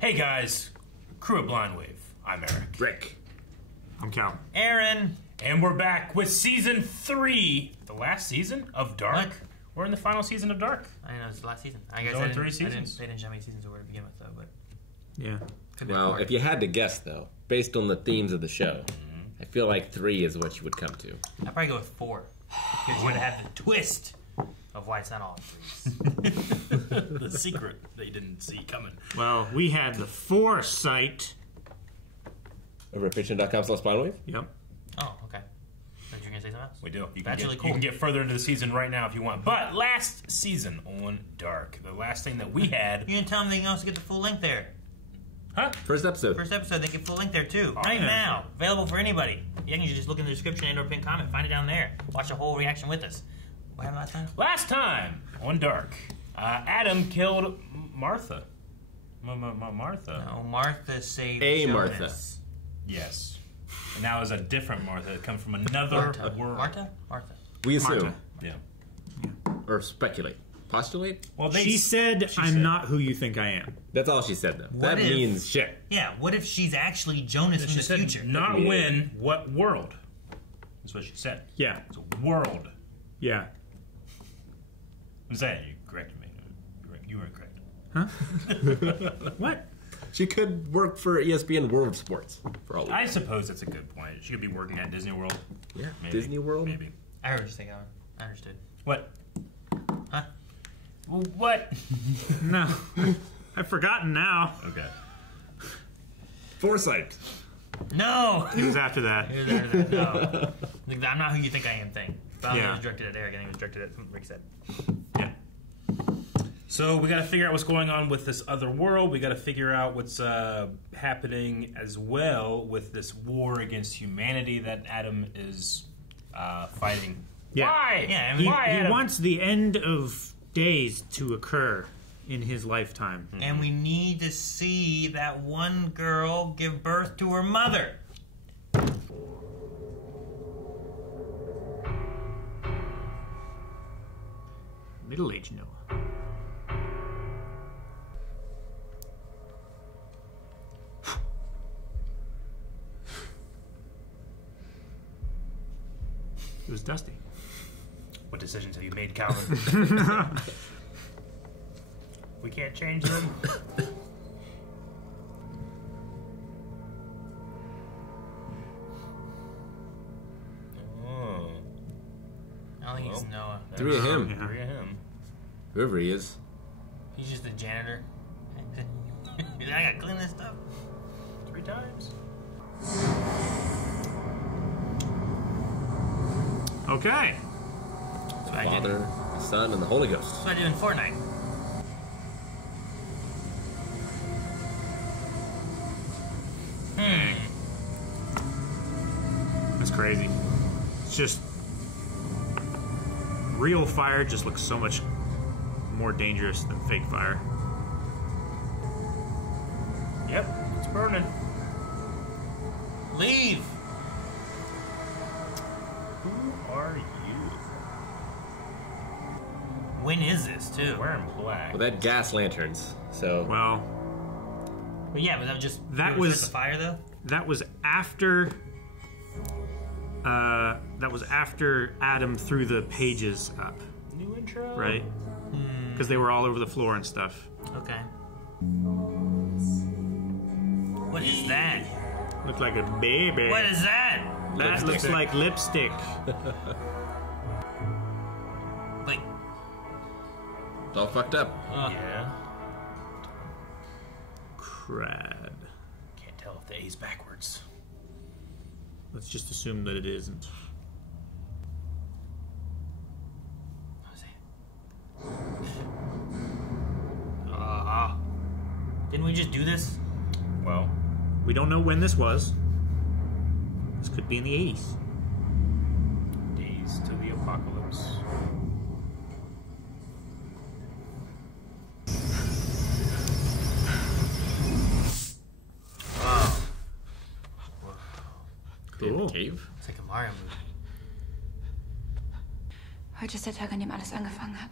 Hey guys, crew of Blind Wave. I'm Eric. Rick. I'm Cal. Aaron. And we're back with season 3, the last season of Dark. What? We're in the final season of Dark. I didn't know it's the last season. I There's guess only I 3 didn't, seasons. They didn't show me seasons there were to begin with, though. But Yeah. could be Well, four. if you had to guess, though, based on the themes of the show, I feel like 3 is what you would come to. I'd probably go with 4 because you would have the twist of why it's not all 3s. The secret they didn't see coming. Well, we had the foresight. Over at patreon.com/blindwave? Yep. Oh, okay. Thought you were gonna say something else. We do. You can That's get, really cool. You can get further into the season right now if you want. But last season on Dark, the last thing that we had. You didn't tell them they can also get the full length there. Huh? First episode. First episode, they get full length there too. Oh, Not even yeah. now. Available for anybody. You can just look in the description and/or pin comment. Find it down there. Watch the whole reaction with us. What happened last time? Last time on Dark, Adam killed Martha. Martha. No, Martha saved A Jonas. Martha. Yes. And now is a different Martha. It comes from another Martha. world. Martha? Martha. We assume. Marta. Yeah. Or speculate. Postulate? Well, She said, she I'm said- not who you think I am. That's all she said, though. That if- means shit. Yeah, what if she's actually Jonas She from the said future? not Yeah. when, what world? That's what she said. Yeah. It's a world. Yeah. I'm saying you corrected me. You were correct. Huh? What? She could work for ESPN World Sports, for all we know. I suppose that's a good point. She could be working at Disney World. Yeah. Maybe. Disney World? Maybe. I heard what you're thinking. I understood. What? Huh? Well, what? No. I've forgotten now. Okay. Foresight. No! It was after that. No. I'm not who you think I am thing. But Yeah. I was directed at Eric and he was directed at what Rick said. Yeah. So we got to figure out what's going on with this other world. We got to figure out what's happening as well with this war against humanity that Adam is fighting. Yeah. Why? Yeah, I mean- He, Why, he Adam? wants the end of days to occur in his lifetime. And we need to see that one girl give birth to her mother. Middle-aged Noah. It was Dusty. What decisions have you made, Calvin? We can't change them. Oh. I don't think it's Noah. 3 of him. Yeah. 3 of him. Whoever he is. He's just the janitor. I gotta clean this stuff. 3 times. Okay. That's what I did. Father, the Son, and the Holy Ghost. That's what I do in Fortnite. That's crazy. It's just... Real fire just looks so much more dangerous than fake fire. Yep, it's burning. Leave! Who are you? When is this, too? Wearing black. Well, that gas lanterns. So, Well, But yeah, but that was just... That it was was- just the fire, though? that was after... that was after Adam threw the pages up, New intro. right? Because they were all over the floor and stuff. Okay. What is that? Looked like a baby. What is that? That Lipstick. looks like lipstick. Wait. it's all fucked up. Yeah. Crad. Can't tell if the A's backwards. Let's just assume that it isn't. What was that? Didn't we just do this? Well, We don't know when this was. This could be in the 80s. days to the apocalypse. Cool. Cave? It's like a Mario movie. Heute ist der Tag, an dem alles angefangen hat.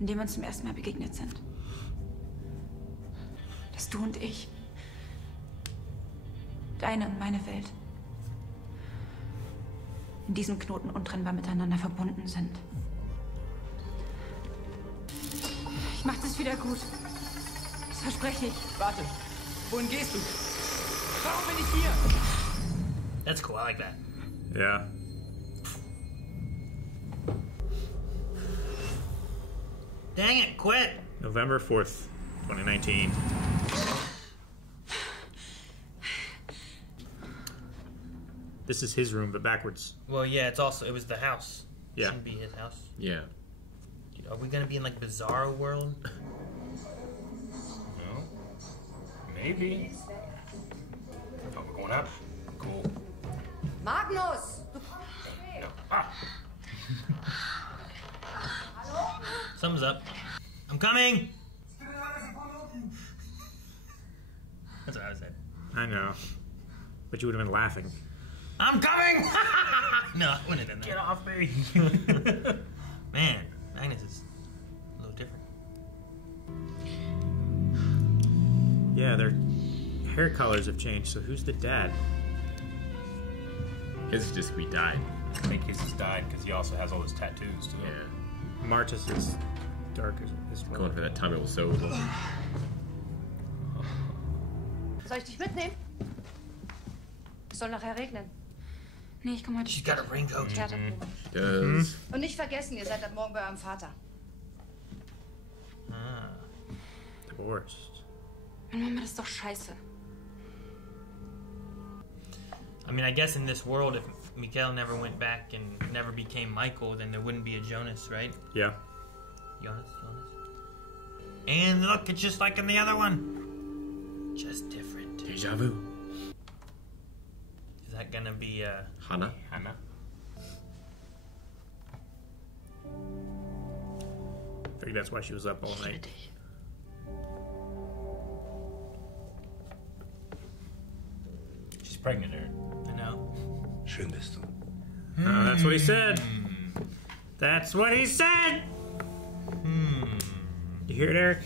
An dem wir uns zum ersten Mal begegnet sind. dass du und ich, deine und meine Welt, in diesem Knoten untrennbar miteinander verbunden sind. Ich mach das wieder gut. Das verspreche ich. Warte, wohin gehst du? Warum bin ich hier? That's cool. I like that. Yeah. Dang it! Quit. November 4th, 2019. This is his room, but backwards. Well, yeah. It was the house. Yeah. Shouldn't be his house. Yeah. Are we gonna be in like Bizarro World? No. Maybe. Oh, we're going up. Cool. Magnus! No. Ah. Something's up. I'm coming. That's what I said. I know. But you would have been laughing. I'm coming. No, I wouldn't have done that. Get off me. Man, Magnus is a little different. Yeah, their hair colors have changed, so who's the dad? His is just we died. I think his has died because he also has all those tattoos too. Yeah. Martis is dark as well. Going for that Tommy will so. Soll ich dich mitnehmen? Es soll nachher regnen. Nee, ich komme heute. She's got a raincoat. Theater. Does. Und nicht vergessen, ihr seid ab morgen bei eurem Vater. Divorced. Meine Mama, das ist doch scheiße. I mean, I guess in this world, if Mikael never went back and never became Michael, then there wouldn't be a Jonas, right? Yeah. Jonas. And look, it's just like in the other one. Just different. Deja vu. Is that gonna be Hannah. Hannah. I think that's why she was up all night. She's pregnant, Aaron. I know. Schön bist du. That's what he said. That's what he said. You hear it, Eric?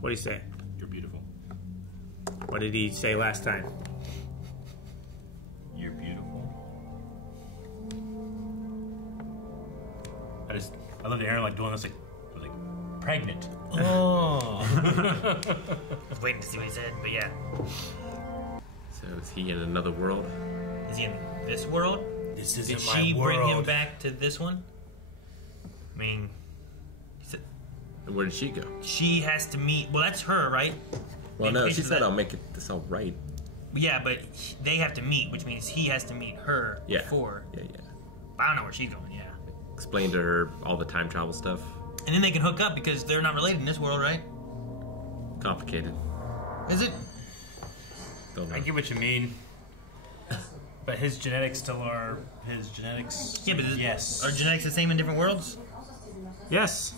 What did he say? You're beautiful. What did he say last time? You're beautiful. I love the Aaron like doing this like pregnant. Oh. I was waiting to see what he said, but yeah. So is he in another world? Is he in this world? This isn't Did she my bring him world. back to this one? I mean, And where did she go? she has to meet. Well, that's her, right? Well, In no, case she of said that- I'll make it this all right. Yeah, but they have to meet, which means he has to meet her Yeah. before. Yeah. But I don't know where she's going. Yeah, Explain to her all the time travel stuff. and then they can hook up because they're not related in this world, right? Complicated. Is it? Don't know. I get what you mean. But his genetics still are his genetics. Yeah, but yes. Are genetics the same in different worlds? Yes.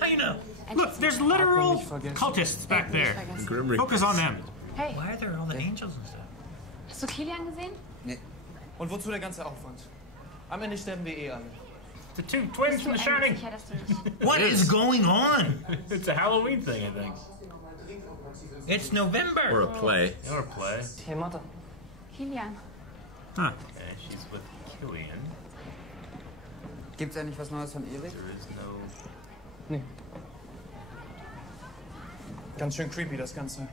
How you know? Look, there's literal cultists back there. Grim Reaper. Focus on them. Hey, Why are there all the angels and stuff? hast du Kilian gesehen? Nee. Und wozu der ganze Aufwand? Am Ende sterben wir eh alle. The two twins from The Bist du Shining. eigentlich sicher, dass du nicht... What is going on? It's a Halloween thing, I think. It's Or November. a play. Or a play. Hey, Mathe. Kilian. Huh. And she's with Killian. Gibt's endlich was Neues von Erik? There is no. Nee. Ganz schön creepy, das Ganze.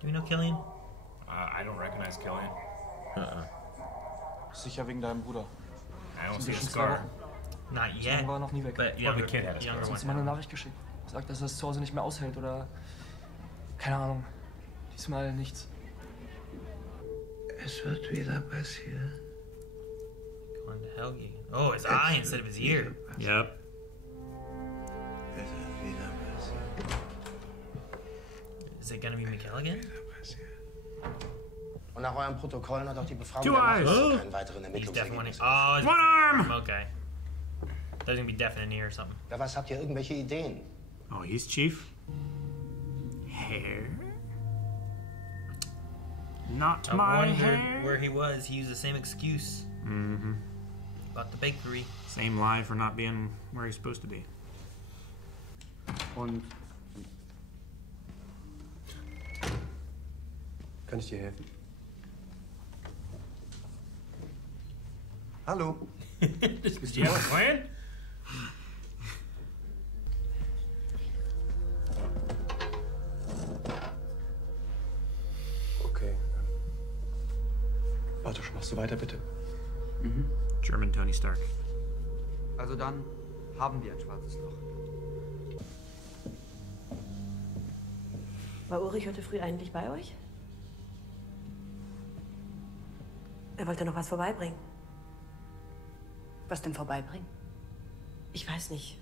Do you know Killian? I don't recognize Killian. Sicher wegen deinem Bruder. I don't see a Zwischen scar. 2 Wochen. Not yet. War noch nie weg. But Well, younger, the kid had a younger scar. Hast du one. mal eine Nachricht geschickt? Sagt, dass er es zu Hause nicht mehr aushält oder... Keine Ahnung. Diesmal nichts. Es wird wieder passieren. Going to hell again. Oh, his eye instead of his ear. Yep. Es wird wieder passieren. Is it gonna be Mikael again? Und nach euren Protokollen hat auch die Befragung Two der eyes. Nachricht keinen weiteren He's definitely one. Ermittlungsergebnis. Oh, it's One arm! okay. There's gonna be definite ear or something. Ja, was habt ihr irgendwelche Ideen? Oh, he's chief. Hair. Not I my wondered hair. where he was. He used the same excuse about the bakery. Same lie for not being where he's supposed to be. Und kann ich dir helfen? Hallo. Do you have a plan? Okay. Bartosz, machst du weiter, bitte? German Tony Stark. Also dann haben wir ein schwarzes Loch. War Ulrich heute früh eigentlich bei euch? Er wollte noch was vorbeibringen. Was denn vorbeibringen? Ich weiß nicht.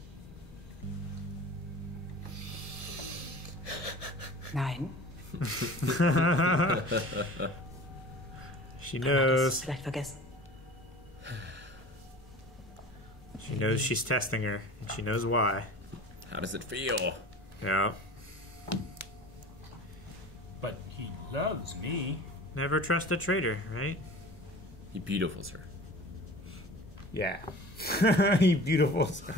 Nein. She Kann man das knows. vielleicht vergessen. She knows she's testing her, and she knows why. How does it feel? Yeah. But he loves me. Never trust a traitor, right? He beautifuls her. Yeah. He beautiful, sir.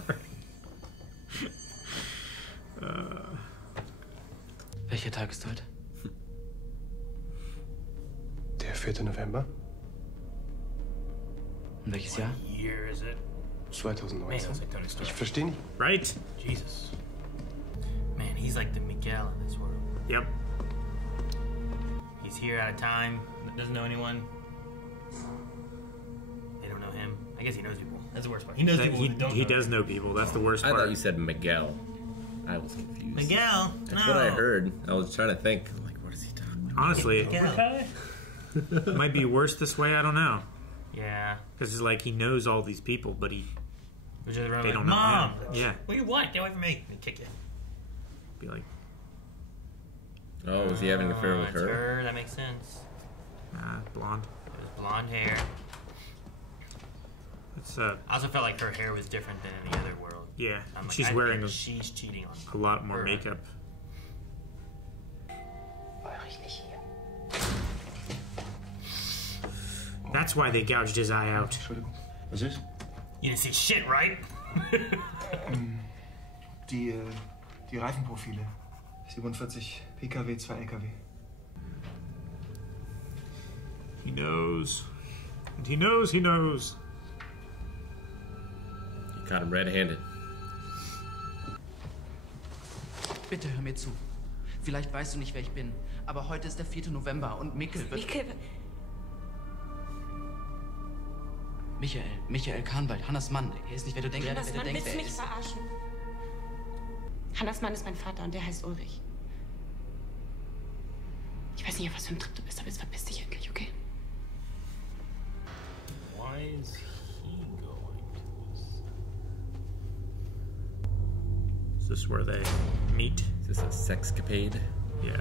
Welcher Tag ist heute? Der 4. November Und welches Jahr? What year is it? 2019. Man, that's like Tony Stark. Ich verstehe nicht. Right? Jesus. Man, he's like the Miguel in this world. Yep. He's here at a time, doesn't know anyone. They don't know him. I guess he knows people. That's the worst part. He knows people who don't He know does know people. That's the worst I part. thought you said Miguel. I was confused. Miguel? That's no. what I heard. I was trying to think. I'm like, what is he talking about? Honestly, Miguel. it might be worse this way. I don't know. Yeah. Because it's like he knows all these people, but he Which is they don't know Mom! him. Yeah. What do you want? Get away from me. And kick you. Be like, Oh, was he having an affair with It's her? her. That makes sense. blonde. It was blonde hair. It's I also felt like her hair was different than in the other world. yeah. I'm like, She's I wearing think a she's cheating on lot more her. makeup. Ulrich nicht hier. That's why they gouged his eye out. Entschuldigung. Was ist? You didn't see shit, right? Die Reifenprofile. 47 PKW, 2 LKW. He knows. And he knows he knows. You caught him red-handed. Bitte hör mir zu. Vielleicht weißt du nicht, wer ich bin, aber heute ist der 4. November und Mikkel wird... Michael Kahnwald, Hannas Mann. Er ist nicht, wer du denkst, Hannas wer Mann, du denkst, willst du wer er mich ist. verarschen? Hannas Mann ist mein Vater und der heißt Ulrich. Ich weiß nicht, auf was für einem Trip du bist, aber jetzt verpiss dich endlich, okay? Why is he going to this? Is this where they meet? Is this a sexcapade? Yeah.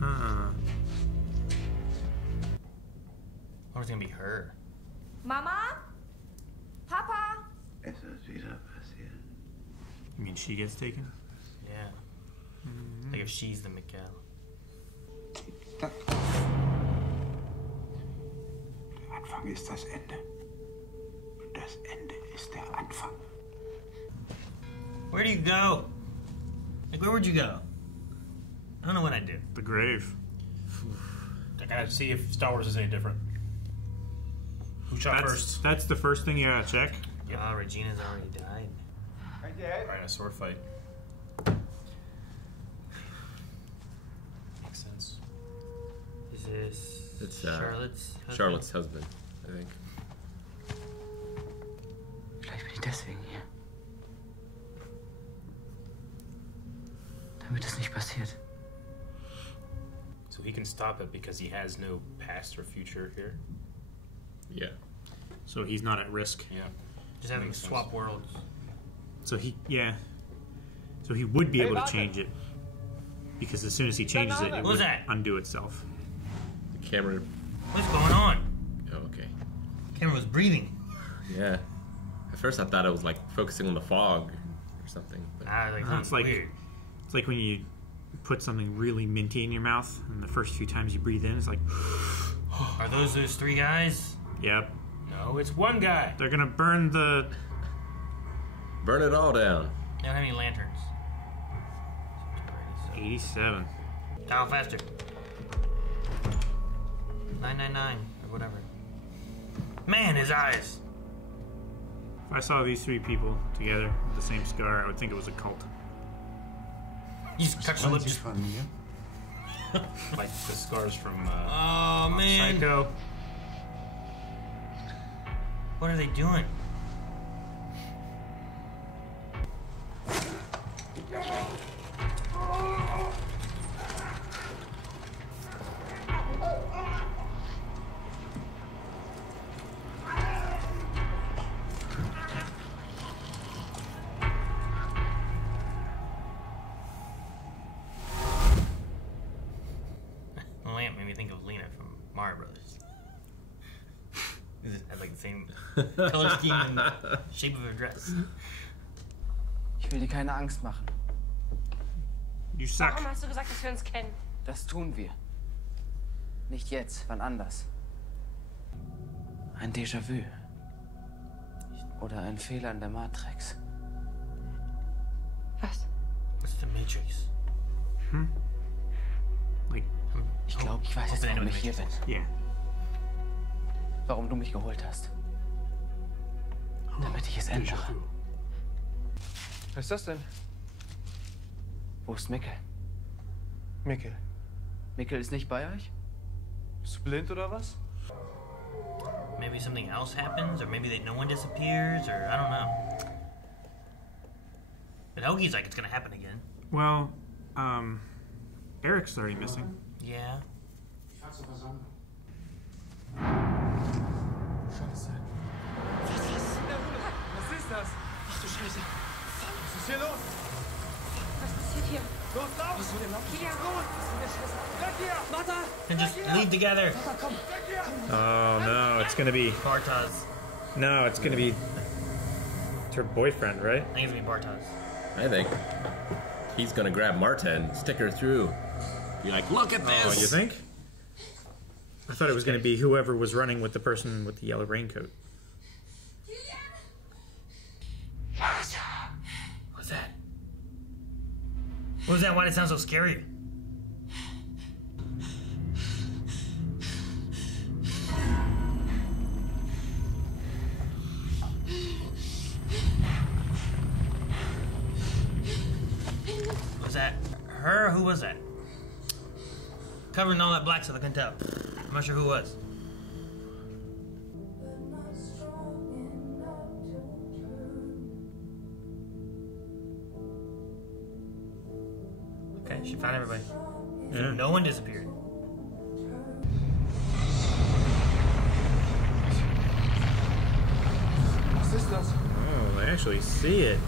Huh. Or it's gonna be her. Mama? Papa? Es wird wieder passieren. You mean she gets taken? Yeah. Like if she's the Miguel. Der Anfang ist das Ende. Und das Ende ist der Anfang. Where do you go? Like, where would you go? I don't know what I'd do. The grave. I gotta see if Star Wars is any different. Who shot first? That's the first thing you gotta check. Yeah, Regina's already died. Alright, a sword fight. Makes sense. Is this It's Charlotte's husband? Charlotte's husband, I think. Vielleicht bin ich deswegen hier. Damit es nicht passiert. So he can stop it because he has no past or future here. Yeah. So he's not at risk. Yeah. Just having Makes sense. swap worlds. So he would be able to change it. Because as soon as he changes it, it What would was that? undo itself. The camera. What's going on? Oh, okay. Camera was breathing. Yeah. At first I thought it was like focusing on the fog or something. But Like, It's like weird. it's like when you put something really minty in your mouth, and the first few times you breathe in, it's like. Are those 3 guys? Yep. No, it's one guy. They're gonna burn the. Burn it all down. They don't have any lanterns. 87. Dial faster. 999 or whatever. Man, his eyes. If I saw these 3 people together with the same scar, I would think it was a cult. You just touch the lips. Like the scars from oh man. Psycho. What are they doing? The lamp made me think of Lena from Mario Brothers. It had like the same color scheme and shape of her dress. Ich will dir keine Angst machen. You suck. Warum hast du gesagt, dass wir uns kennen? Das tun wir. Nicht jetzt, wann anders. Ein Déjà-vu. Oder ein Fehler in der Matrix. Was? What's the Matrix? Like, Ich glaube, ich weiß jetzt, warum ich hier bin. yeah. Warum du mich geholt hast. Damit ich es ändere. Was ist das denn? Wo ist Mikkel? Mikkel. Mikkel ist nicht bei euch? Bist du blind oder was? Maybe something else happens, or maybe no one disappears, or I don't know. But Hoagie's like, it's gonna happen again. Well, Eric's already missing. Yeah. Scheiße. Was ist das? Ach du Scheiße. Was ist hier los? Was passiert hier? Los, lauf! Was ist denn los? Kilian, Weg hier! Martha! And just leave together. Oh no, it's gonna be. Bartaz. No, it's gonna be. It's her boyfriend, right? I think it's gonna be Bartaz. I think he's gonna grab Marta and stick her through. Be like, look at this. Oh, you think? I thought it was gonna be whoever was running with the person with the yellow raincoat. What's that? What was that? Why did it sound so scary? Was that her or who was that? Covering all that black so I couldn't tell. I'm not sure who it was. Okay, she found everybody. So Yeah. no one disappeared. Was ist das? Oh, I actually see it.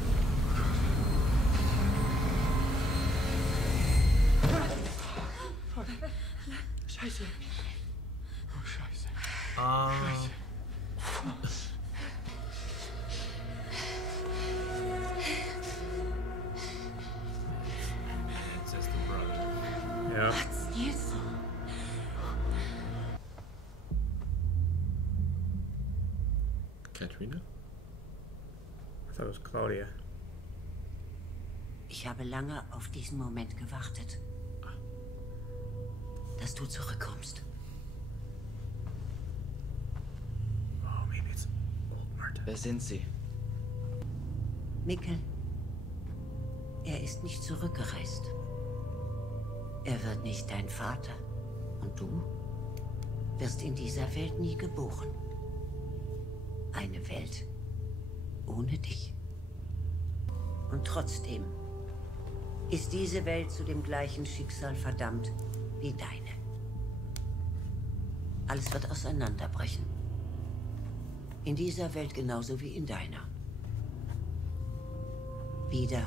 Scheiße. Oh, Scheiße. It's just the brother. Yeah. Nils. Katrina? I thought it was Claudia. Ich habe lange auf diesen Moment gewartet. Dass du zurückkommst. Oh, maybe it's old Marta. Wer sind Sie? Mikkel. Er ist nicht zurückgereist. Er wird nicht dein Vater. Und du wirst in dieser Welt nie geboren. Eine Welt ohne dich. Und trotzdem ist diese Welt zu dem gleichen Schicksal verdammt wie deine. Alles wird auseinanderbrechen. In dieser Welt genauso wie in deiner. Wieder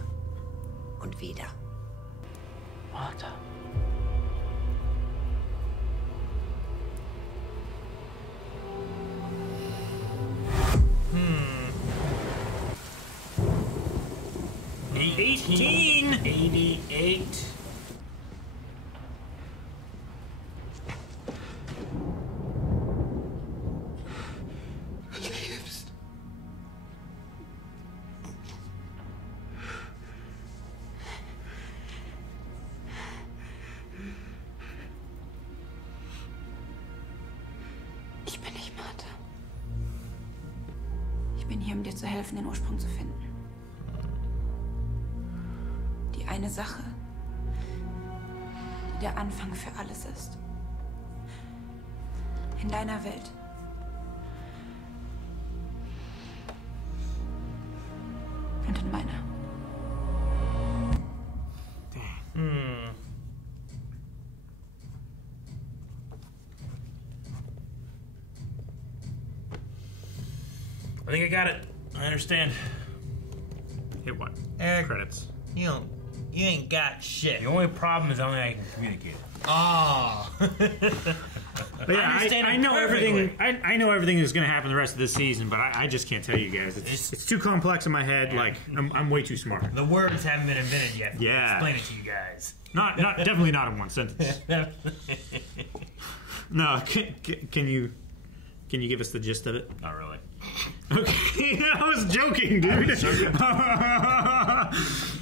und wieder. Martha. dir zu helfen, den Ursprung zu finden. Die eine Sache, die der Anfang für alles ist. In deiner Welt. Und in meiner. I think I got it. I understand. Hit what? Credits. You ain't got shit. The only problem is only I can communicate. Oh. But yeah, understand I it know everything. perfectly. I know everything that's going to happen the rest of this season, but I just can't tell you guys. It's too complex in my head. Like I'm way too smart. The words haven't been invented yet. Yeah. Explain it to you guys. Not definitely not in one sentence. No, can you give us the gist of it? Not really. Okay, I was joking, dude.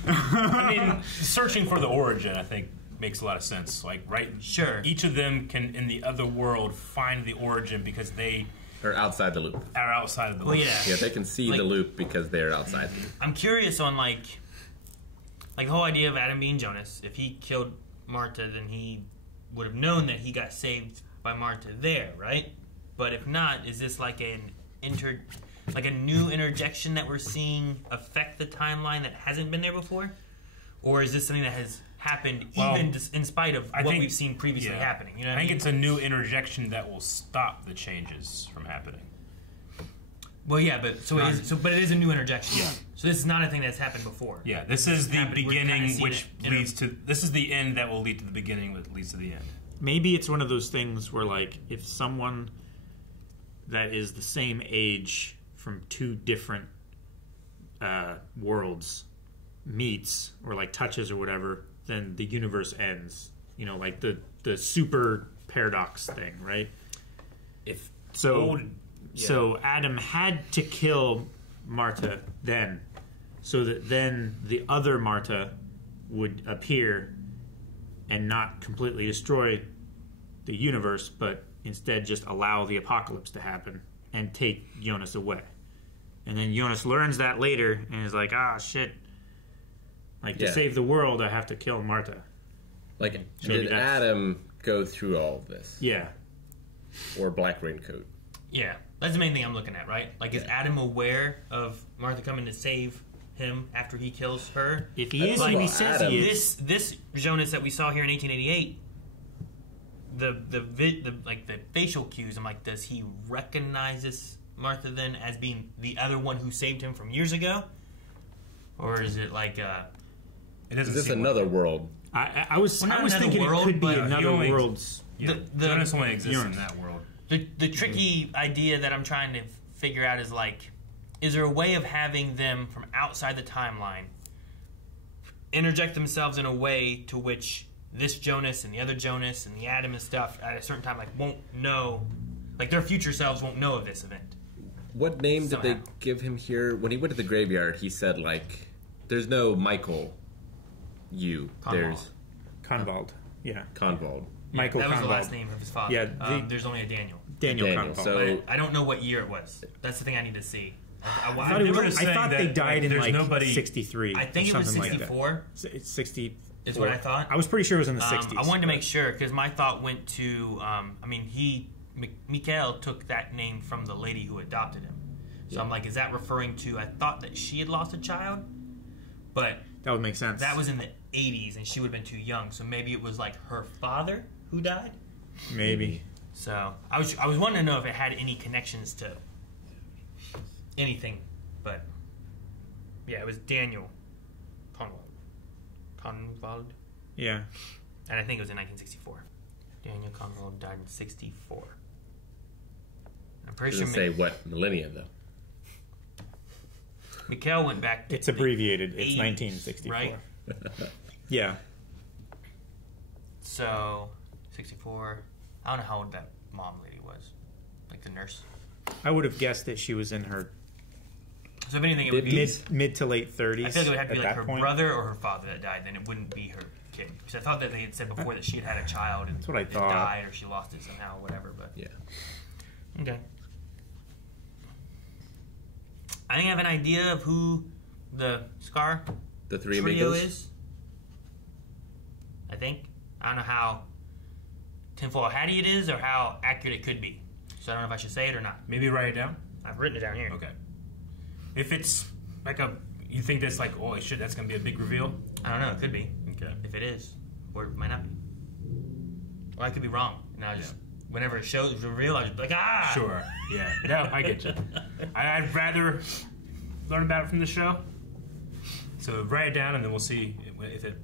I mean, searching for the origin, I think, makes a lot of sense. Like, right? Sure. Each of them can, in the other world, find the origin because they Or outside the loop. are outside of the Well, loop. yeah. Yeah, they can see Like- the loop because they're outside the loop. I'm curious on like the whole idea of Adam being Jonas. If he killed Marta, then he would have known that he got saved by Marta there, right? But if not, is this like a new interjection that we're seeing affect the timeline that hasn't been there before, or is this something that has happened even in spite of what we've seen previously happening? You know, I think it's a new interjection that will stop the changes from happening. Well, yeah, but but it is a new interjection. Yeah. So this is not a thing that's happened before. Yeah, this is the Happened- we're kinda beginning, seeing which it leads to. This is the end that will lead to the beginning, which leads to the end. Maybe it's one of those things where, like, if someone that is the same age from two different worlds meets or like touches or whatever, then the universe ends. You know, like the super paradox thing, right? If so, so Adam had to kill Marta then, so that then the other Marta would appear and not completely destroy the universe, but instead just allow the apocalypse to happen and take Jonas away. And then Jonas learns that later and is like, ah, shit. Like, to save the world, I have to kill Marta. Like, Maybe did that's- Adam go through all of this? Yeah. Or Black Raincoat? Yeah, that's the main thing I'm looking at, right? Like, is Adam aware of Martha coming to save him after he kills her? If he is, he says he is. This Jonas that we saw here in 1888, the facial cues, I'm like, does he recognize this Martha then as being the other one who saved him from years ago? Or is it like it doesn't Is this seem another world? I was another thinking world, it could be but another only- world's. Yeah, Jonas only exists in that world. The tricky idea that I'm trying to figure out is like, is there a way of having them from outside the timeline interject themselves in a way to which this Jonas and the other Jonas and the Adam and stuff at a certain time like won't know, like their future selves won't know of this event? What name did Somehow. they give him here? When he went to the graveyard, he said, like, there's no Michael you. Convald. There's Convald. Yeah. Convald. Michael that was Convald. the last name of his father. Yeah, there's only a Daniel. Daniel Daniel, Convald. so- But I don't know what year it was. That's the thing I need to see. I thought they died in like 63. I think or it was something 64. Like that. 60 is what I thought. I was pretty sure it was in the 60s. I wanted to make sure because my thought went to. Mikael took that name from the lady who adopted him. So I'm like, is that referring to? I thought that she had lost a child, but that would make sense. that was in the 80s, and she would have been too young. So maybe it was like her father who died. Maybe. So I was wanting to know if it had any connections to anything, but yeah, it was Daniel Convald. Yeah. And I think it was in 1964. Daniel Convald died in 64. I'm pretty sure. Doesn't say what millennium, though. Mikael went back to It's abbreviated. the It's 80s, 1964. right? Yeah. So, 64. I don't know how old that mom lady was. Like the nurse. I would have guessed that she was in her So if anything, it would be. mid to late 30s. I feel like it would have to be at like that her point. brother or her father that died. Then it wouldn't be her kid. Because I thought that they had said before that she had had a child and That's what I it thought. died or she lost it somehow, whatever. But yeah. Okay. I think I have an idea of who the Scar The three trio amigos? is. I think. I don't know how tinfoil hatty it is or how accurate it could be. So I don't know if I should say it or not. Maybe write it down. I've written it down here. Okay. If it's like you think that's like, oh shit, that's gonna be a big reveal? I don't know. It could be. Okay. If it is, or it might not be. Or I could be wrong. And I just whenever it shows reveal, I just be like, ah. Sure. Yeah. No, I get you. I'd rather learn about it from the show. So write it down, and then we'll see if it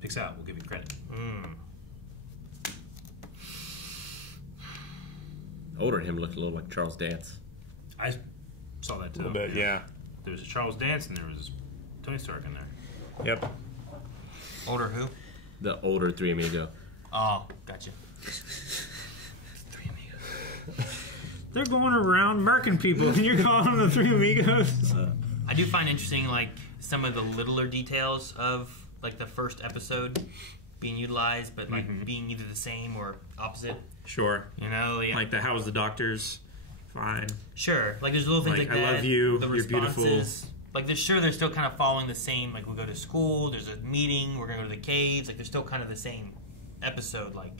picks out. We'll give you credit. Older him looked a little like Charles Dance. I saw that too. A little bit, yeah. There was a Charles Dance, and there was Tony Stark in there. Yep. Older who? The older Three Amigo. Oh, gotcha. They're going around murking people, and you're calling them the Three Amigos. I do find interesting, like, some of the littler details of, like, the first episode being utilized, but, like, being either the same or opposite. Sure. You know? Like the how's the doctors? Fine. Sure. Like, there's little things like that. I love you. The You're beautiful. responses. Like, they're still kind of following the same, like, we go to school, there's a meeting, we're going to go to the caves. Like, they're still kind of the same episode, like,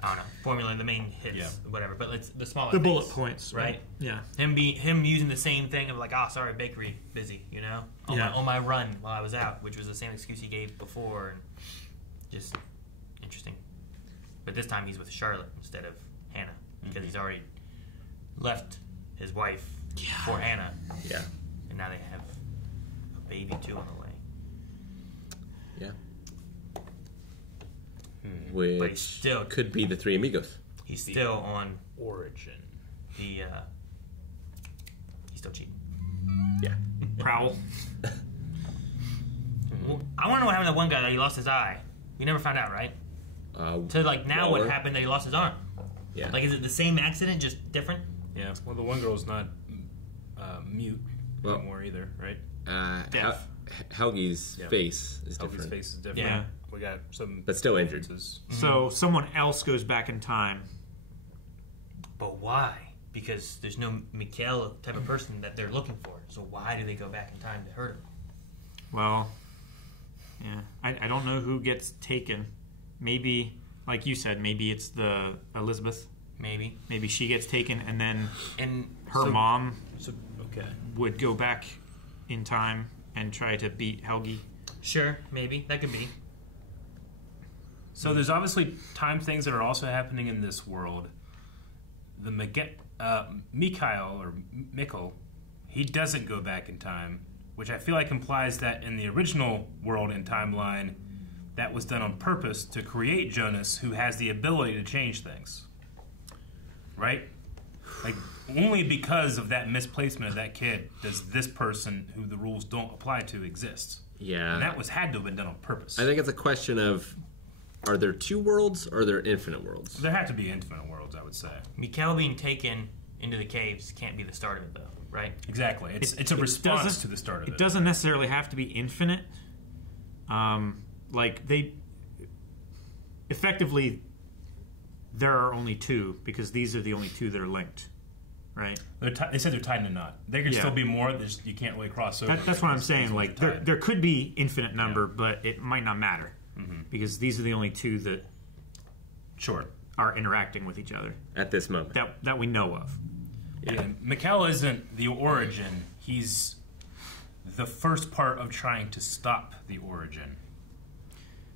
I don't know, formula, the main hits, whatever. But it's the smaller The things, bullet points, right? Yeah. Him using the same thing of like, sorry, bakery busy, you know, on my run while I was out, which was the same excuse he gave before, and just interesting. But this time he's with Charlotte instead of Hannah because he's already left his wife for Hannah. Yeah. And now they have a baby too on the way. Yeah. Which But he's still could be the Three Amigos. He's still on Origin. He's still cheating. Yeah. Prowl. Well, I want to know what happened to that one guy that he lost his eye. We never found out, right? So like now what happened that he lost his arm? Yeah. Like is it the same accident, just different? Yeah. Well, the one girl's not mute anymore either, right? Deaf. Helgi's face is different. Helgi's face is different. Yeah. We got some... But still injured. So someone else goes back in time. But why? Because there's no Mikhail type of person that they're looking for. So why do they go back in time to hurt him? Well, yeah. I don't know who gets taken. Maybe, like you said, maybe it's the Elizabeth. Maybe. Maybe she gets taken, and then her so- mom okay. would go back in time and try to beat Helgi. Sure, maybe. That could be. So there's obviously time things that are also happening in this world. The Mikhail, he doesn't go back in time, which I feel like implies that in the original world and timeline, that was done on purpose to create Jonas, who has the ability to change things. Right? Like, only because of that misplacement of that kid does this person, who the rules don't apply to, exist. Yeah. And that had to have been done on purpose. I think it's a question of, are there two worlds or are there infinite worlds? There have to be infinite worlds, I would say. Mikhail being taken into the caves can't be the start of it, though, right? Exactly. It's a response to the start of it. It doesn't necessarily have to be infinite. Like, they... Effectively, there are only two, because these are the only two that are linked, right? They said they're tied in a knot. There could still be more, you can't really cross over. That's what I'm saying. Like, there could be infinite number, but it might not matter. Because these are the only two that are interacting with each other. At this moment. That we know of. Yeah. Mikhail isn't the origin. He's the first part of trying to stop the origin.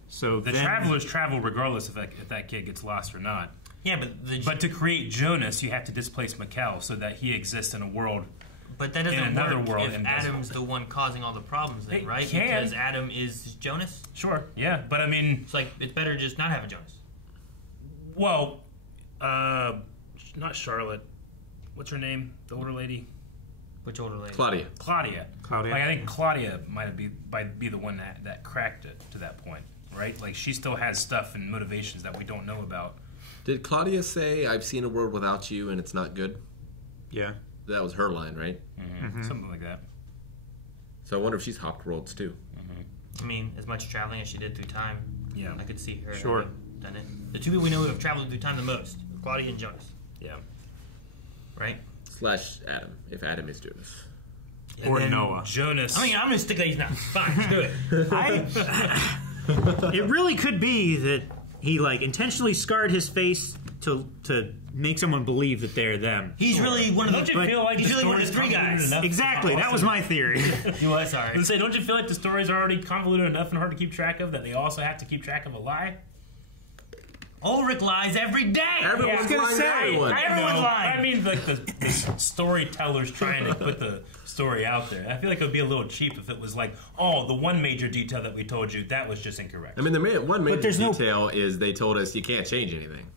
So the travelers travel regardless if that kid gets lost or not. Yeah, but to create Jonas, you have to displace Mikhail so that he exists in a world. But that doesn't in another work world if and Adam's the one causing all the problems, then, right? can. Because Adam is Jonas. Sure, yeah, but I mean, it's like it's better just not having Jonas. Well, not Charlotte. What's her name? The older lady. Which older lady? Claudia. Like, I think Claudia might be the one that cracked it to that point, right? Like she still has stuff and motivations that we don't know about. Did Claudia say, "I've seen a world without you and it's not good"? Yeah. That was her line, right? Something like that. So I wonder if she's hopped worlds too. I mean, as much traveling as she did through time, yeah, I could see her Sure. done it. The two people we know who have traveled through time the most, Claudia and Jonas. Yeah. Right? / Adam, if Adam is Jonas. Or then Noah. Jonas. I mean, I'm gonna stick that he's not. Fine, do it. It really could be that he like intentionally scarred his face to make someone believe that they're them. He's really one of the. Don't you feel like he's the really one of the story's 3 guys. convoluted enough? Exactly, that was my theory. You what? Sorry. Say, don't you feel like the stories are already convoluted enough and hard to keep track of that they also have to keep track of a lie? Ulrich lies every day. Everyone's lying to everyone. Everyone's lying. I mean, like the storytellers trying to put the story out there. I feel like it would be a little cheap if it was like, oh, the one major detail that we told you, that was just incorrect. I mean, one major detail is they told us you can't change anything.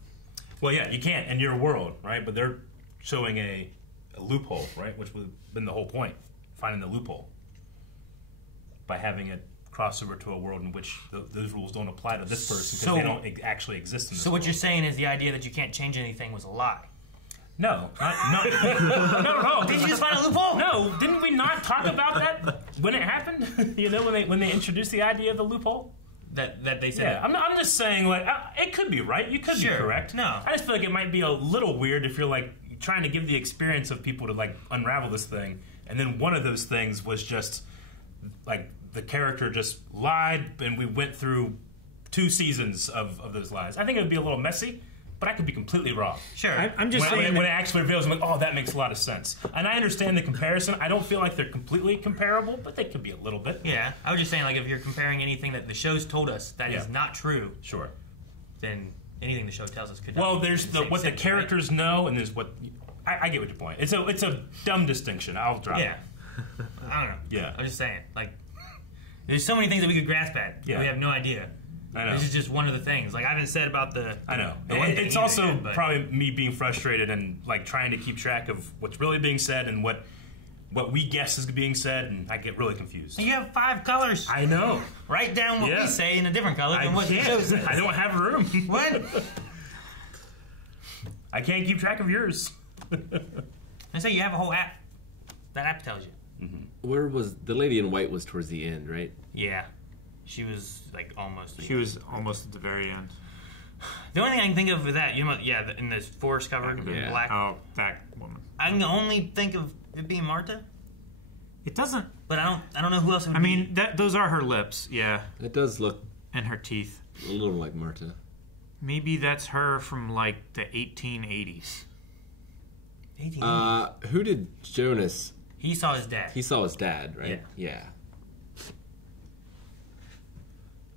Well, yeah, you can't in your world, right? But they're showing a loophole, right? Which would have been the whole point, finding the loophole. By having it cross over to a world in which those rules don't apply to this person because they don't actually exist in this So what world. you're saying is the idea that you can't change anything was a lie. No. No. Did you just find a loophole? No. Didn't we not talk about that when it happened? You know, when they introduced the idea of the loophole? That they said. Yeah, I'm just saying, like, it could be right. You could be correct. No. I just feel like it might be a little weird if you're, like, trying to give the experience of people to, like, unravel this thing, and then one of those things was just, like, the character just lied, and we went through 2 seasons of those lies. I think it would be a little messy, but I could be completely wrong. Sure. I'm just saying when it actually reveals, I'm like, oh, that makes a lot of sense. And I understand the comparison. I don't feel like they're completely comparable, but they could be a little bit. Yeah, I was just saying, like, if you're comparing anything that the show's told us that is not true, sure, then anything the show tells us could not. Well, there's be what the characters know, and there's what I get what your point. It's a dumb distinction. I'll drop it. I don't know. Yeah. I'm just saying, like, there's so many things that we could grasp at. Yeah. We have no idea. I know. This is just one of the things. Like, I haven't said about the. I know. The one thing It's either also yet, but- probably me being frustrated and like trying to keep track of what's really being said and what we guess is being said, and I get really confused. You have 5 colors. I know. Write down what we say in a different color than what the show says. I don't have room. What? I can't keep track of yours. I say you have a whole app. That app tells you. Where was the lady in white? Was towards the end, right? Yeah. She was like almost. She was almost at the very end. The only thing I can think of with that, you know, in this forest covered in black. Oh, that woman. I can only think of it being Marta. It doesn't. But I don't know who else. It would I mean, those are her lips. Yeah. It does look. And her teeth. A little like Marta. Maybe that's her from like the 1880s. 1880s. Who did Jonas? He saw his dad. He saw his dad, right? Yeah.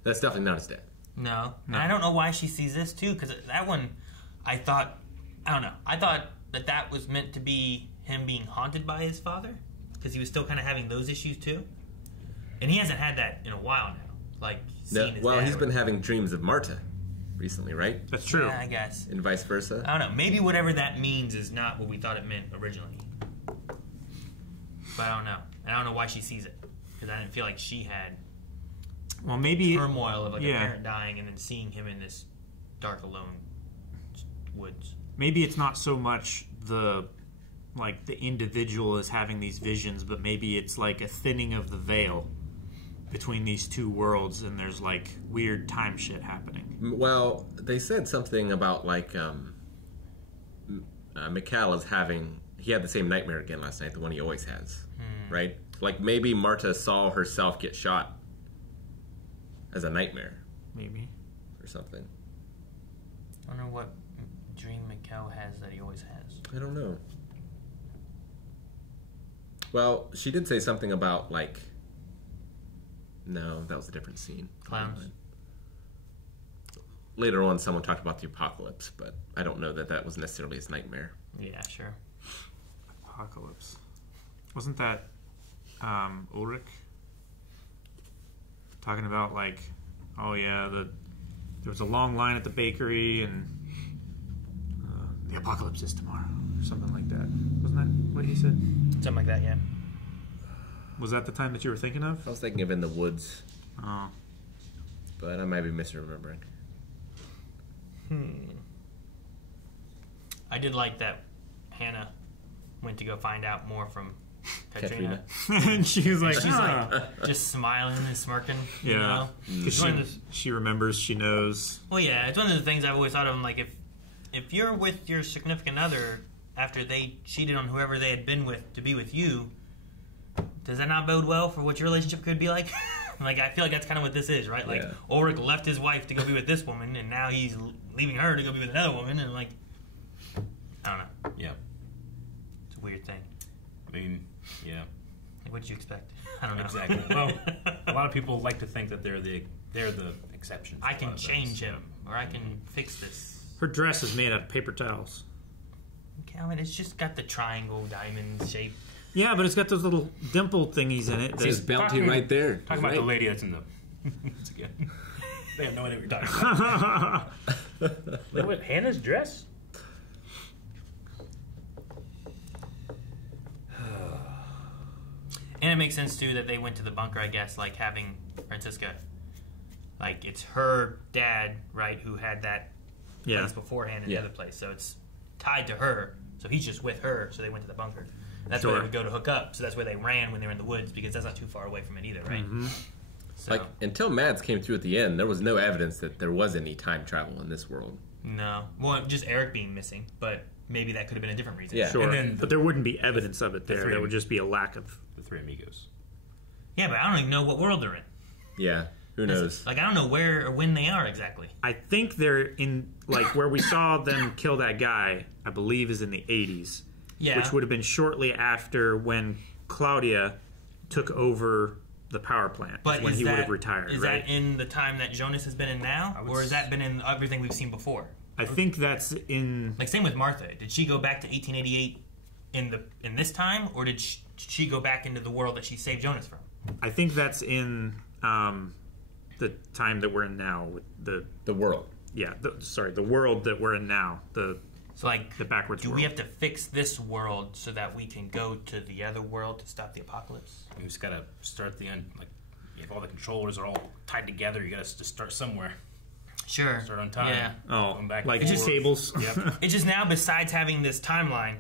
That's definitely not his dad. No. And I don't know why she sees this too, because that one, I thought that was meant to be him being haunted by his father, because he was still kind of having those issues too, and he hasn't had that in a while now. Like, seeing his dad he's been having dreams of Marta recently, right? That's true. Yeah, I guess. And vice versa. I don't know. Maybe whatever that means is not what we thought it meant originally. But I don't know. And I don't know why she sees it, because I didn't feel like she had. Well, maybe turmoil of like a parent dying and then seeing him in this dark, alone woods. Maybe it's not so much the individual is having these visions, but maybe it's like a thinning of the veil between these two worlds, and there's like weird time shit happening. Well, they said something about like Mikhail is having. He had the same nightmare again last night, the one he always has, right? Like maybe Marta saw herself get shot as a nightmare. Maybe. Or something. I wonder what dream Mikhail has that he always has. I don't know. Well, she did say something about, like... No, that was a different scene. Clowns? Later on, someone talked about the apocalypse, but I don't know that that was necessarily his nightmare. Yeah, sure. Apocalypse. Wasn't that Ulrich? Talking about like, oh yeah, there was a long line at the bakery and the apocalypse is tomorrow or something like that. Wasn't that what he said? Something like that, yeah. Was that the time that you were thinking of? I was thinking of In the Woods. Oh. But I might be misremembering. I did like that Hannah went to go find out more from Katrina. And she was like, she's like just smiling and smirking. You know? She remembers, she knows. Well, yeah, it's one of the things I've always thought of. Like, if you're with your significant other after they cheated on whoever they had been with to be with you, does that not bode well for what your relationship could be like? Like, I feel like that's kind of what this is, right? Like, Yeah. Ulrich left his wife to go be with this woman, and now he's leaving her to go be with another woman, and like, I don't know. Yeah. It's a weird thing. I mean, yeah. Like, what did you expect? I don't know. Exactly. Well, a lot of people like to think that they're the exception. I can change him, or I can fix this. Her dress is made out of paper towels. Calvin, it's just got the triangle diamond shape. Yeah, but it's got those little dimple thingies in it. Says bounty right there. Talking about the lady that's in the. It's again. They have no idea what you're talking about. Wait, what? Hannah's dress? And it makes sense too that they went to the bunker, I guess, like having Francisca. Like, it's her dad, right, who had that place beforehand in the other place. So it's tied to her. So he's just with her, so they went to the bunker. That's where they would go to hook up. So that's where they ran when they were in the woods, because that's not too far away from it either, right? Mm-hmm. So, Like, until Mads came through at the end, there was no evidence that there was any time travel in this world. no. Well, just Eric being missing, but maybe that could have been a different reason. Yeah. Sure, And then but there wouldn't be evidence of it there. three- There would just be a lack of. The Three Amigos. Yeah, but I don't even know what world they're in. Yeah, who knows? Like, I don't know where or when they are exactly. I think they're in, like, where we saw them kill that guy, I believe is in the 80s. Yeah. Which would have been shortly after when Claudia took over the power plant. But when is he that, would have retired, is right? that in the time that Jonas has been in now? Or has that been in everything we've seen before? I think that's in. Like, same with Martha. Did she go back to 1888 in this time? Or did she go back into the world that she saved Jonas from? I think that's in the time that we're in now. With the world. Yeah, the world that we're in now. So, like, the backwards do world. we have to fix this world so that we can go to the other world to stop the apocalypse? We just gotta start the end. Like, if all the controllers are all tied together, you gotta just start somewhere. Sure. Start on time. Yeah. Oh, Going back like and just forth. tables. Yep. It's just now, besides having this timeline,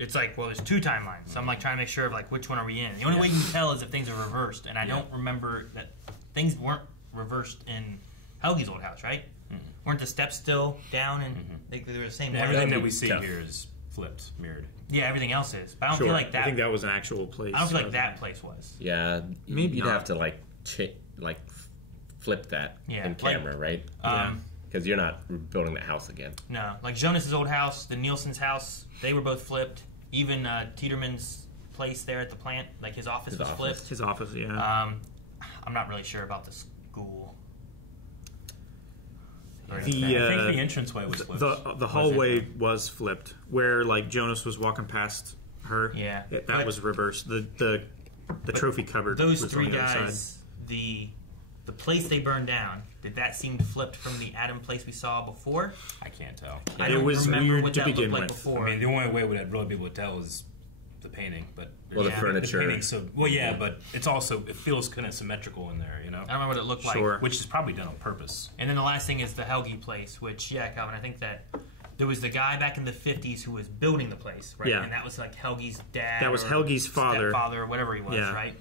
it's like, well, there's two timelines. So I'm like trying to make sure of like which one are we in. The only way you can tell is if things are reversed, and I don't remember that things weren't reversed in Helgi's old house, right? Weren't the steps still down and they were the same? Everything that we see here is flipped, mirrored. Yeah, everything else is. But I don't Sure. feel like that. I think that was an actual place. I don't feel like that place was. Yeah, Maybe you'd not. have to like flip that Yeah, in camera, right? Because you're not building that house again. No, like Jonas's old house, the Nielsen's house, they were both flipped. Even Tiedeman's place there at the plant, like his office was flipped. His office, yeah. I'm not really sure about the school. I think the entranceway was flipped. The hallway was flipped, where like Jonas was walking past her. Yeah, that was reversed. The trophy cupboard. Those was three on the other guys, side. the place they burned down, did that seem flipped from the Adam place we saw before? I can't tell. I don't remember weird what to that begin looked like with. before. I mean, the only way we'd really be able to tell is the painting, but Well, the furniture. painting, so but it's also it feels kind of symmetrical in there, you know. I don't remember what it looked Sure. like. Which is probably done on purpose. And then the last thing is the Helgi place, which Calvin, I think that there was the guy back in the 50s who was building the place, right? Yeah. And that was like Helgi's dad. That was or Helgi's father. stepfather, or whatever he was, Yeah. right?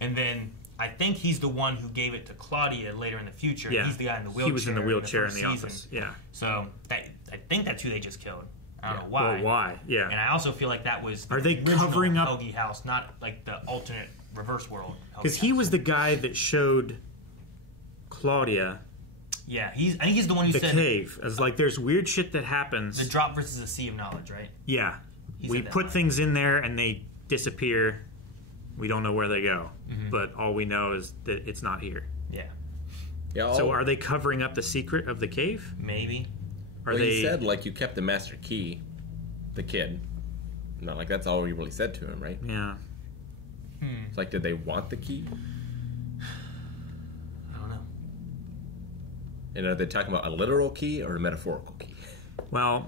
And then I think he's the one who gave it to Claudia later in the future. Yeah. He's the guy in the wheelchair. He was in the wheelchair in first the season. office. Yeah. So I think that's who they just killed. I don't know Well, why. why? Yeah. And I also feel like that was the Are they original covering up- Helgi house, not like the alternate reverse world. Helgi Because he house. was the guy that showed Claudia Yeah, I think he's the one who the said cave. As like, there's weird shit that happens. the drop versus the sea of knowledge, right? Yeah. He We said that put line. things in there and they disappear. We don't know where they go. Mm-hmm. But all we know is that it's not here. Yeah, Yeah. So are they covering up the secret of the cave? maybe. Are well, they he said like you kept the master key, the kid. Not like that's all he really said to him, right? Yeah. It's like, did they want the key? I don't know. And are they talking about a literal key or a metaphorical key? Well,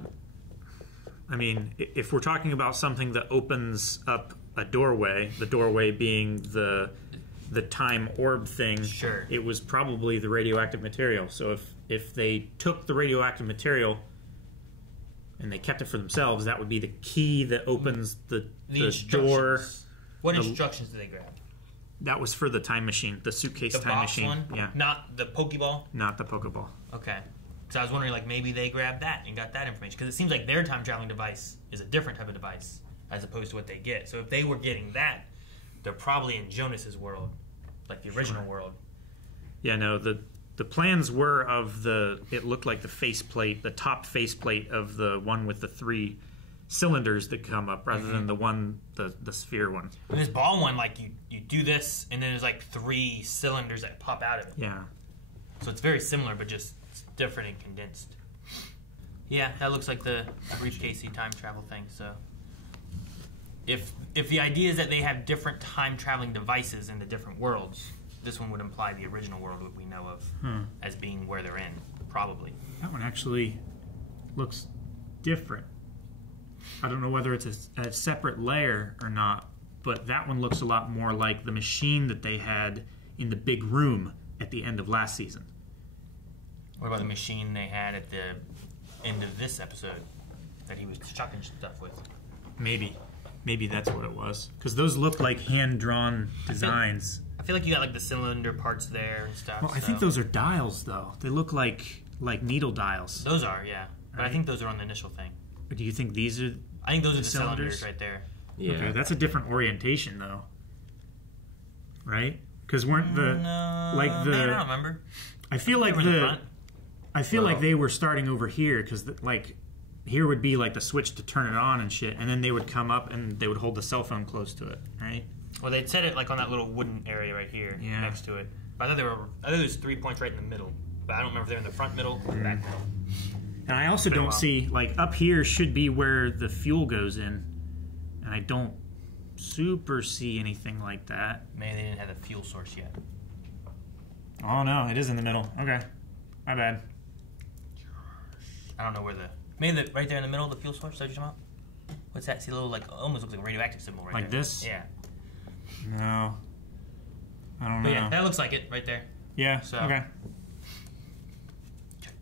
I mean, if we're talking about something that opens up a doorway, the doorway being the time orb thing, Sure. it was probably the radioactive material. So if they took the radioactive material and they kept it for themselves, that would be the key that opens the door. instructions. What the- instructions did they grab? That was for the time machine, the suitcase The time box machine. one? Yeah, Not the Pokeball? not the Pokeball. Okay. Because I was wondering, like, maybe they grabbed that and got that information. Because it seems like their time traveling device is a different type of device as opposed to what they get. So if they were getting that, they're probably in Jonas's world, like the original world. Yeah, no, the plans were of it looked like the faceplate, the top faceplate of the one with the 3 cylinders that come up rather than the sphere one. And this ball one, like you do this, and then there's like 3 cylinders that pop out of it. Yeah. So it's very similar, but just different and condensed. Yeah, that looks like the briefcasey time travel thing. So if the idea is that they have different time traveling devices in the different worlds, this one would imply the original world that we know of as being where they're in, probably. That one actually looks different. I don't know whether it's a separate layer or not, but that one looks a lot more like the machine that they had in the big room at the end of last season. What about the machine they had at the end of this episode that he was chucking stuff with? Maybe that's what it was. Because those look like hand-drawn designs. I feel like you got like the cylinder parts there and stuff. Well, I think those are dials, though. They look like needle dials. Those are, yeah. But I think those are on the initial thing. Or do you think these are? I think those are the cylinders right there. Yeah, okay, that's a different orientation, though. Right? Because weren't the I don't remember. I feel like like they were starting over here because like here would be like the switch to turn it on and shit, and then they would come up and they would hold the cell phone close to it, right? Well, they'd set it like on that little wooden area right here next to it. But I thought there's 3 points right in the middle, but I don't remember if they're in the front middle or the back middle. And I also don't see, like, up here should be where the fuel goes in, and I don't super see anything like that. Maybe they didn't have the fuel source yet. Oh no, it is in the middle. Okay, my bad. I don't know where maybe right there in the middle of the fuel source. Is that what you're talking about? What's that? See, a little like almost looks like a radioactive symbol right there. Like this? Yeah. No, I don't know. But yeah, that looks like it right there. Yeah. So, okay.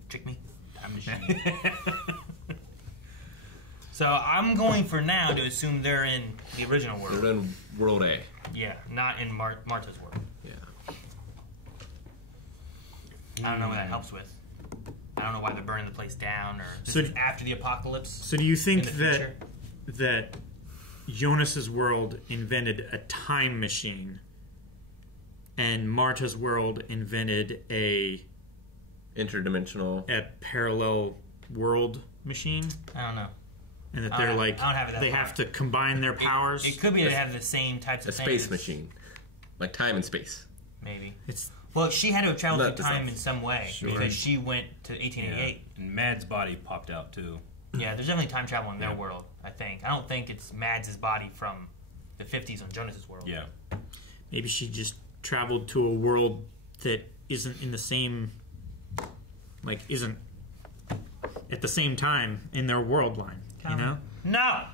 Trick me. Time machine. So I'm going for now to assume they're in the original world. They're in World A. Yeah, not in Marta's world. Yeah. I don't know what that helps with. I don't know why they're burning the place down, or this is after the apocalypse. So do you think that Jonas's world invented a time machine, and Marta's world invented a parallel world machine? I don't know. And that they're like they have to combine their powers. It could be they have the same types of things. A space machine, like time and space. Maybe well, she had to have traveled through time in some way because she went to 1888. Yeah. And Mad's body popped out too. Yeah, there's definitely time travel in their world. I think. I don't think it's Mads' body from the 50s on Jonas's world. Yeah. Maybe she just traveled to a world that isn't in the same, like, isn't at the same time in their world line. You know? No! I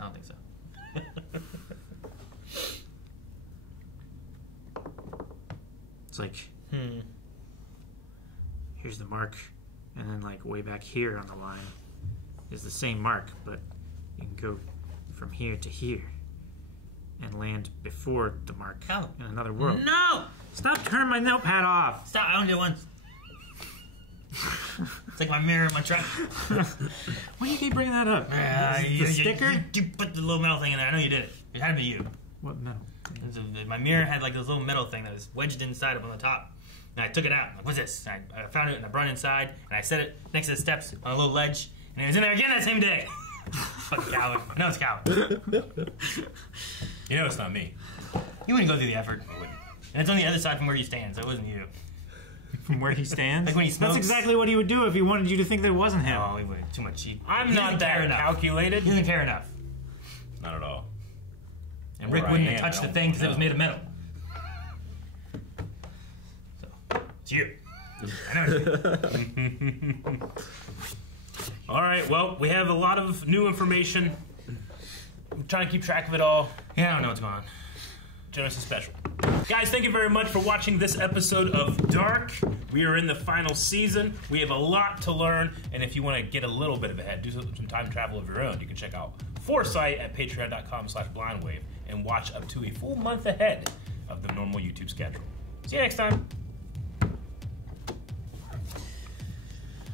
don't think so. It's like, here's the mark, and then, like, way back here on the line is the same mark, but you can go from here to here and land before the mark in another world. No! Stop turning my notepad off! Stop, I only did it once. It's like my mirror in my truck. Why do you keep bringing that up? The sticker? You put the little metal thing in there. I know you did it. It had to be you. What metal? My mirror had like this little metal thing that was wedged inside up on the top. And I took it out. I'm like, what's this? And I found it and I brought it inside and I set it next to the steps on a little ledge. And it was in there again that same day. Fucking coward. I know it's coward. You know it's not me. You wouldn't go through the effort. I wouldn't. And it's on the other side from where you stand, so it wasn't you. From where he stands? Like when he smokes. That's exactly what he would do if he wanted you to think that it wasn't him. Oh, he would. Too much. I'm not that calculated. He doesn't care enough. Not at all. And Rick wouldn't have touched the thing because it was made of metal. So, it's you. I know it's you. All right, well, we have a lot of new information. I'm trying to keep track of it all. Yeah, I don't know what's going on. Jonas is special. Guys, thank you very much for watching this episode of Dark. We are in the final season. We have a lot to learn, and if you want to get a little bit of ahead, do some time travel of your own, you can check out Foresight at patreon.com/blindwave and watch up to a full month ahead of the normal YouTube schedule. See you next time.